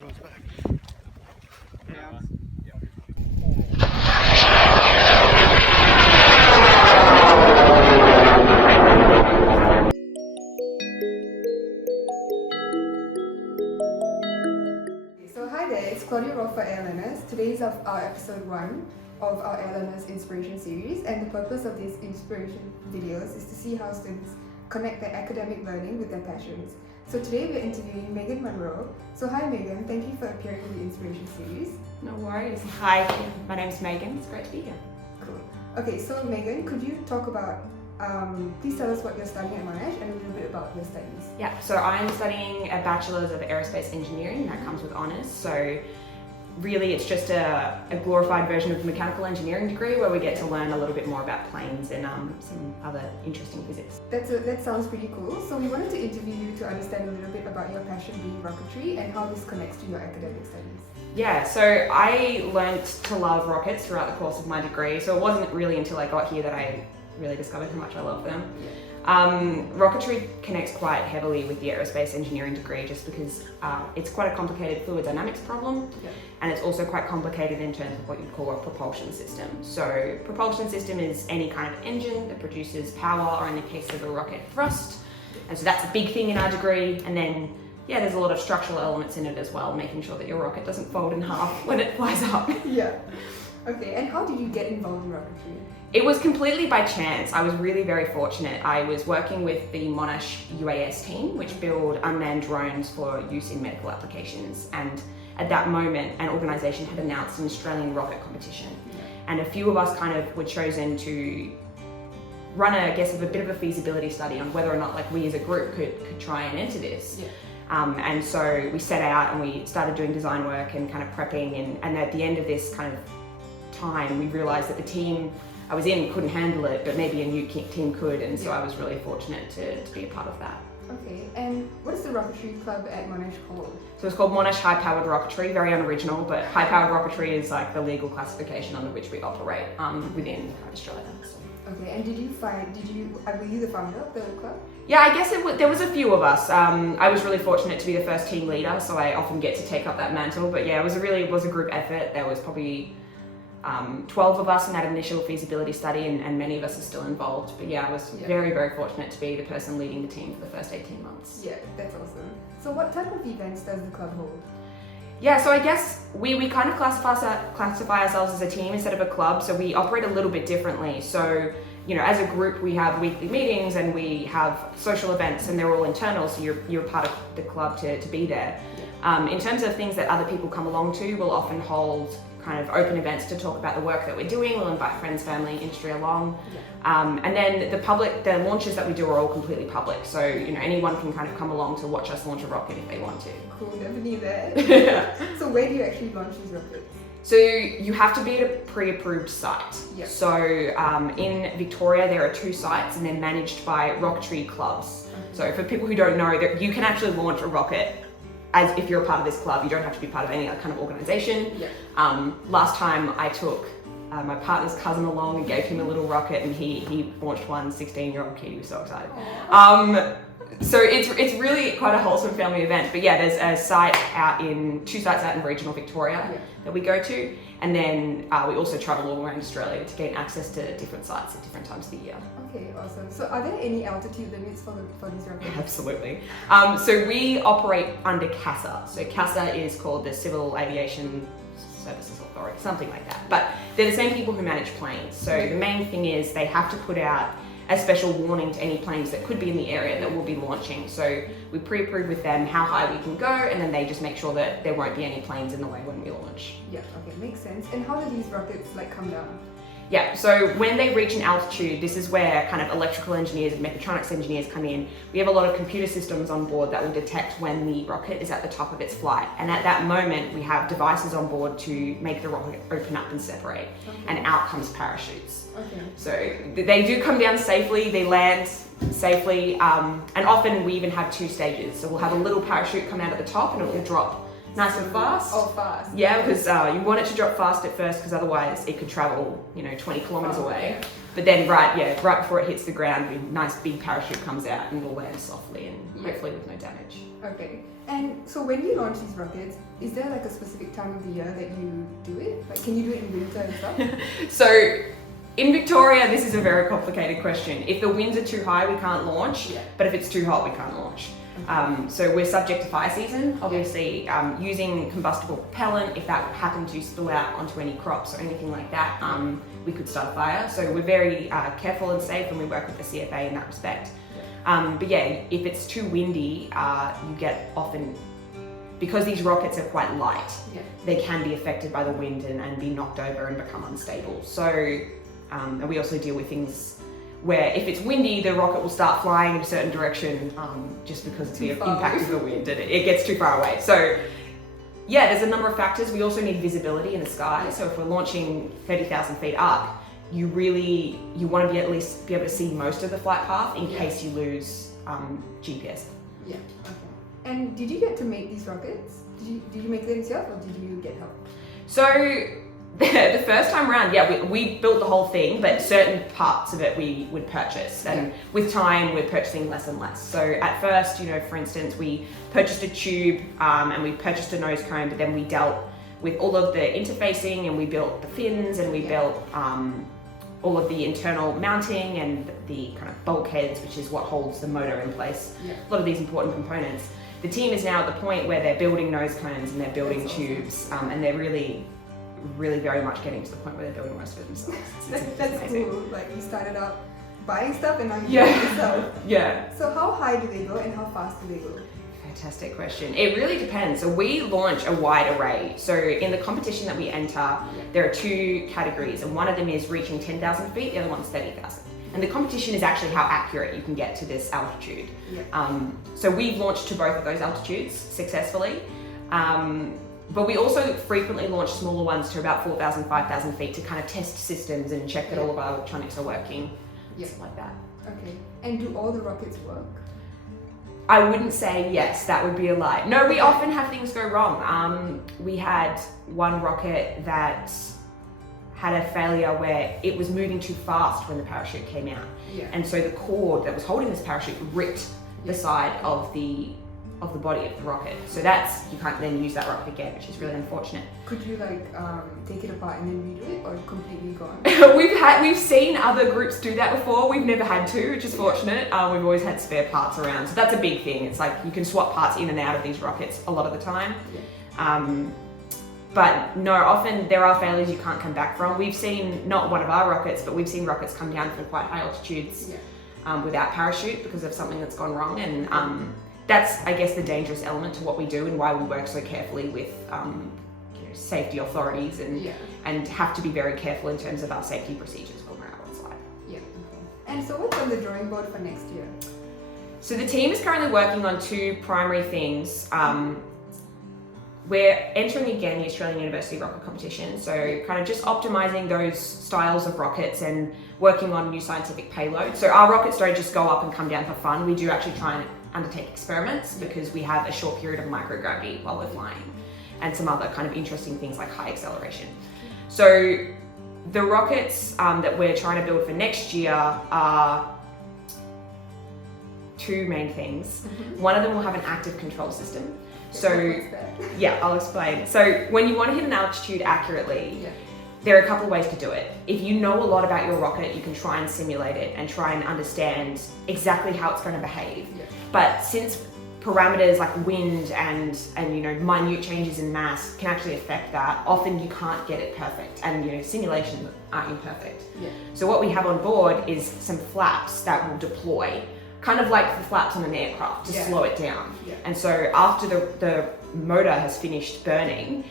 So hi there, it's Claudia Roth for ALMS. Today is our episode 1 of our ALMS Inspiration Series, and the purpose of these inspiration videos is to see how students connect their academic learning with their passions. So today we're interviewing Meaghan Munro. So hi Meaghan, thank you for appearing in the Inspiration Series. No worries. Hi, my name's Meaghan. It's great to be here. Cool. Okay, so Meaghan, could you talk about, please tell us what you're studying at Monash and a little bit about your studies. Yeah, so I'm studying a Bachelor's of Aerospace Engineering. That comes with honours. So really it's just a glorified version of the mechanical engineering degree where we get to learn a little bit more about planes and some other interesting physics. That sounds pretty cool. So we wanted to interview you to understand a little bit about your passion being rocketry and how this connects to your academic studies. Yeah, so I learnt to love rockets throughout the course of my degree. So it wasn't really until I got here that I really discovered how much I love them. Yeah. Rocketry connects quite heavily with the aerospace engineering degree just because it's quite a complicated fluid dynamics problem, Yeah. and it's also quite complicated in terms of what you'd call a propulsion system. So propulsion system is any kind of engine that produces power, or in the case of a rocket, thrust, and so that's a big thing in our degree. And then yeah, there's a lot of structural elements in it as well, making sure that your rocket doesn't fold in half when it flies up. Yeah. Okay, and how did you get involved in rocketry? It was completely by chance. I was really very fortunate. I was working with the Monash UAS team, which build unmanned drones for use in medical applications. And at that moment, an organisation had announced an Australian rocket competition. Yeah. And a few of us kind of were chosen to run a bit of a feasibility study on whether or not we as a group could try and enter this. Yeah. And so we set out and we started doing design work and kind of prepping. And at the end of this kind of time, we realised that the team I was in couldn't handle it, but maybe a new team could, and so I was really fortunate to be a part of that. Okay, and what is the rocketry club at Monash called? So it's called Monash High-Powered Rocketry, very unoriginal, but high-powered rocketry is the legal classification under which we operate within Australia. So. Okay, and were you the founder of the club? Yeah, I guess there was a few of us. I was really fortunate to be the first team leader, so I often get to take up that mantle, but yeah, it was a group effort. There was probably 12 of us in that initial feasibility study, and many of us are still involved. But yeah, I was very, very fortunate to be the person leading the team for the first 18 months. Yeah, that's awesome. So what type of events does the club hold? Yeah, so I guess we kind of classify ourselves as a team instead of a club, so we operate a little bit differently. So, as a group, we have weekly meetings and we have social events, and they're all internal, so you're part of the club to be there. In terms of things that other people come along to, we'll often hold kind of open events to talk about the work that we're doing. We'll invite friends, family, industry along. And then the launches that we do are all completely public. So, anyone can kind of come along to watch us launch a rocket if they want to. Cool, never knew that. So where do you actually launch these rockets? So you have to be at a pre-approved site. Yep. So in Victoria, there are 2 sites and they're managed by rocketry clubs. Okay. So for people who don't know, that you can actually launch a rocket as if you're a part of this club. You don't have to be part of any other kind of organisation. Yep. Last time I took my partner's cousin along and gave him a little rocket, and he launched one. 16-year-old kid, he was so excited. So it's really quite a wholesome family event. But yeah, there's a site 2 sites out in regional Victoria that we go to, and then we also travel all around Australia to gain access to different sites at different times of the year. Okay, awesome. So are there any altitude limits for these rockets? Absolutely. So we operate under CASA. So CASA is called the Civil Aviation Services Authority, something like that. But they're the same people who manage planes. So the main thing is they have to put out a special warning to any planes that could be in the area that we'll be launching. So we pre-approve with them how high we can go, and then they just make sure that there won't be any planes in the way when we launch. Yeah, okay, makes sense. And how do these rockets come down? Yeah, so when they reach an altitude, this is where kind of electrical engineers and mechatronics engineers come in. We have a lot of computer systems on board that will detect when the rocket is at the top of its flight. And at that moment, we have devices on board to make the rocket open up and separate. Okay. And out comes parachutes. Okay. So they do come down safely, they land safely, and often we even have 2 stages. So we'll have a little parachute come out at the top and it will drop nice and fast. Oh, fast. Yeah, because you want it to drop fast at first, because otherwise it could travel, 20 kilometers away. Yeah. But then, right before it hits the ground, a nice big parachute comes out and it'll land softly and hopefully with no damage. Okay. And so when you launch these rockets, is there like a specific time of the year that you do it? Like, can you do it in winter and stuff? So in Victoria, this is a very complicated question. If the winds are too high, we can't launch. Yeah. But if it's too hot, we can't launch. So we're subject to fire season. Obviously, using combustible propellant, if that happened to spill out onto any crops or anything like that, we could start a fire. So we're very careful and safe when we work with the CFA in that respect. But yeah, if it's too windy, you get often, because these rockets are quite light, they can be affected by the wind and be knocked over and become unstable. So, and we also deal with things where if it's windy, the rocket will start flying in a certain direction just because of the impact of the wind and it gets too far away. So yeah, there's a number of factors. We also need visibility in the sky. So if we're launching 30,000 feet up, you want to at least be able to see most of the flight path in case you lose GPS. Yeah. Okay. And did you get to make these rockets? Did you make them yourself or did you get help? So the first time around, we built the whole thing, but certain parts of it we would purchase, and with time we're purchasing less and less. So at first, for instance, we purchased a tube and we purchased a nose cone, but then we dealt with all of the interfacing and we built the fins and we built all of the internal mounting and the kind of bulkheads, which is what holds the motor in place. A lot of these important components. The team is now at the point where they're building nose cones and they're building tubes, and they're really very much getting to the point where they're building most of it themselves. That's cool. Like you started out buying stuff and now you build it yourself. Yeah. So how high do they go and how fast do they go? Fantastic question. It really depends. So we launch a wide array. So in the competition that we enter, there are two categories, and one of them is reaching 10,000 feet, the other one's 30,000. And the competition is actually how accurate you can get to this altitude. So we've launched to both of those altitudes successfully. But we also frequently launch smaller ones to about 4,000, 5,000 feet to kind of test systems and check that all of our electronics are working, stuff like that. Okay. And do all the rockets work? I wouldn't say yes, that would be a lie. No, we often have things go wrong. We had one rocket that had a failure where it was moving too fast when the parachute came out. And so the cord that was holding this parachute ripped the side of the body of the rocket. So you can't then use that rocket again, which is really unfortunate. Could you take it apart and then redo it, or completely gone? We've seen other groups do that before. We've never had to, which is fortunate. We've always had spare parts around, so that's a big thing. It's like you can swap parts in and out of these rockets a lot of the time. But no, often there are failures you can't come back from. We've seen, not one of our rockets, but we've seen rockets come down from quite high altitudes without parachute because of something that's gone wrong. And that's, I guess, the dangerous element to what we do and why we work so carefully with safety authorities and have to be very careful in terms of our safety procedures when we're out on site. And so what's on the drawing board for next year? So the team is currently working on two primary things. We're entering again the Australian University Rocket Competition, so kind of just optimizing those styles of rockets and working on new scientific payloads. So our rockets don't just go up and come down for fun. We do actually try and undertake experiments because we have a short period of microgravity while we're flying and some other kind of interesting things like high acceleration. So the rockets that we're trying to build for next year are two main things. One of them will have an active control system. So I'll explain. So when you want to hit an altitude accurately, there are a couple of ways to do it. If you know a lot about your rocket, you can try and simulate it and try and understand exactly how it's going to behave. But since parameters like wind and minute changes in mass can actually affect that, often you can't get it perfect, and simulations aren't imperfect. So what we have on board is some flaps that will deploy, kind of like the flaps on an aircraft to slow it down. And so after the motor has finished burning,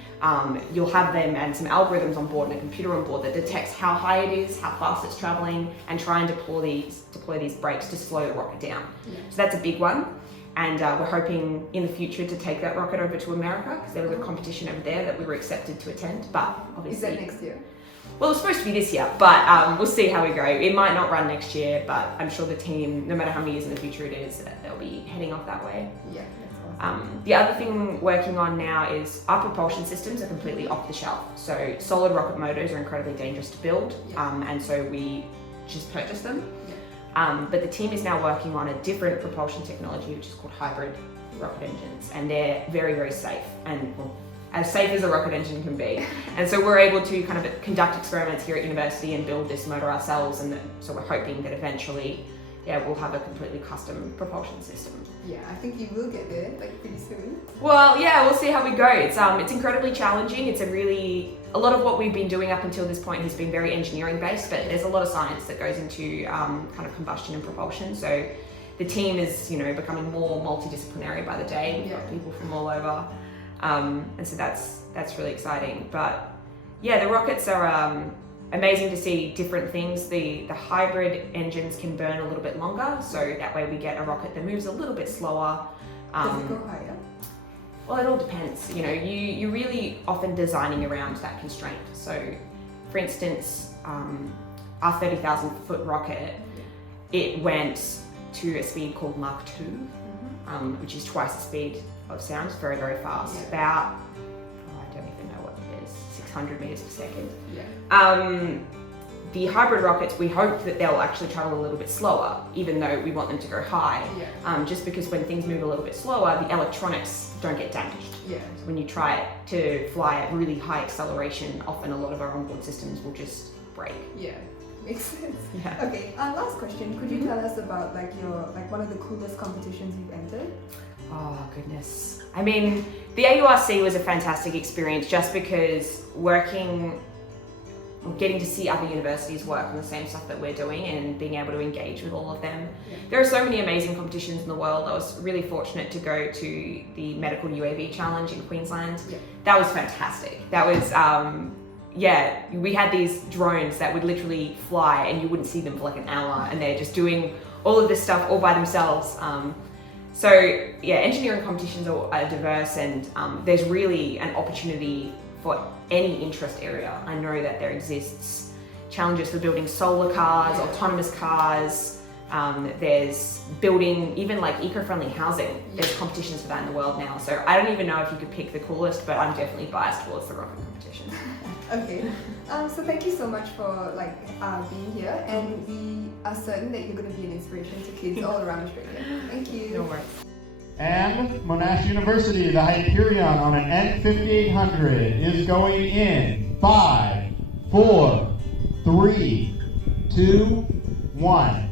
you'll have them and some algorithms on board and a computer on board that detects how high it is, how fast it's traveling, and try and deploy these brakes to slow the rocket down. So that's a big one. And we're hoping in the future to take that rocket over to America, because there was a competition over there that we were accepted to attend, but obviously... Is that next year? Well, it's supposed to be this year, but we'll see how we go. It might not run next year, but I'm sure the team, no matter how many years in the future it is, they'll be heading off that way. That's The other thing working on now is our propulsion systems are completely off the shelf. So solid rocket motors are incredibly dangerous to build, and so we just purchase them. But the team is now working on a different propulsion technology, which is called hybrid rocket engines, and they're very, very safe, and well, as safe as a rocket engine can be. And so we're able to kind of conduct experiments here at university and build this motor ourselves, and so we're hoping that eventually, we'll have a completely custom propulsion system. Yeah, I think you will get there, like, pretty soon. Well, yeah, we'll see how we go. It's incredibly challenging. It's a lot of what we've been doing up until this point has been very engineering based, but there's a lot of science that goes into kind of combustion and propulsion. So the team is, becoming more multidisciplinary by the day. We've got people from all over, and so that's really exciting. But yeah, the rockets are amazing to see different things. The hybrid engines can burn a little bit longer, so that way we get a rocket that moves a little bit slower. Does it go higher? Well, it all depends. You're really often designing around that constraint. So, for instance, our 30,000 foot rocket, it went to a speed called Mach 2, which is twice the speed of sound. It's very, very fast. About, I don't even know what it is, 600 meters per second. The hybrid rockets, we hope that they'll actually travel a little bit slower, even though we want them to go high. Just because when things move a little bit slower, the electronics don't get damaged. So when you try to fly at really high acceleration, often a lot of our onboard systems will just break. Makes sense. Okay, last question. Could you tell us about one of the coolest competitions you've entered? Oh goodness. I mean, the AURC was a fantastic experience just because getting to see other universities work on the same stuff that we're doing and being able to engage with all of them. There are so many amazing competitions in the world. I was really fortunate to go to the Medical UAV Challenge in Queensland. That was fantastic. That was, we had these drones that would literally fly and you wouldn't see them for like an hour, and they're just doing all of this stuff all by themselves. Engineering competitions are diverse, and there's really an opportunity for any interest area. I know that there exists challenges for building solar cars, autonomous cars. There's building even like eco-friendly housing. There's competitions for that in the world now. So I don't even know if you could pick the coolest, but I'm definitely biased towards the rocket competition. Okay. So thank you so much for being here, and we are certain that you're going to be an inspiration to kids all around Australia. Thank you. No worries. And Monash University, the Hyperion on an N5800 is going in 5, 4, 3, 2, 1.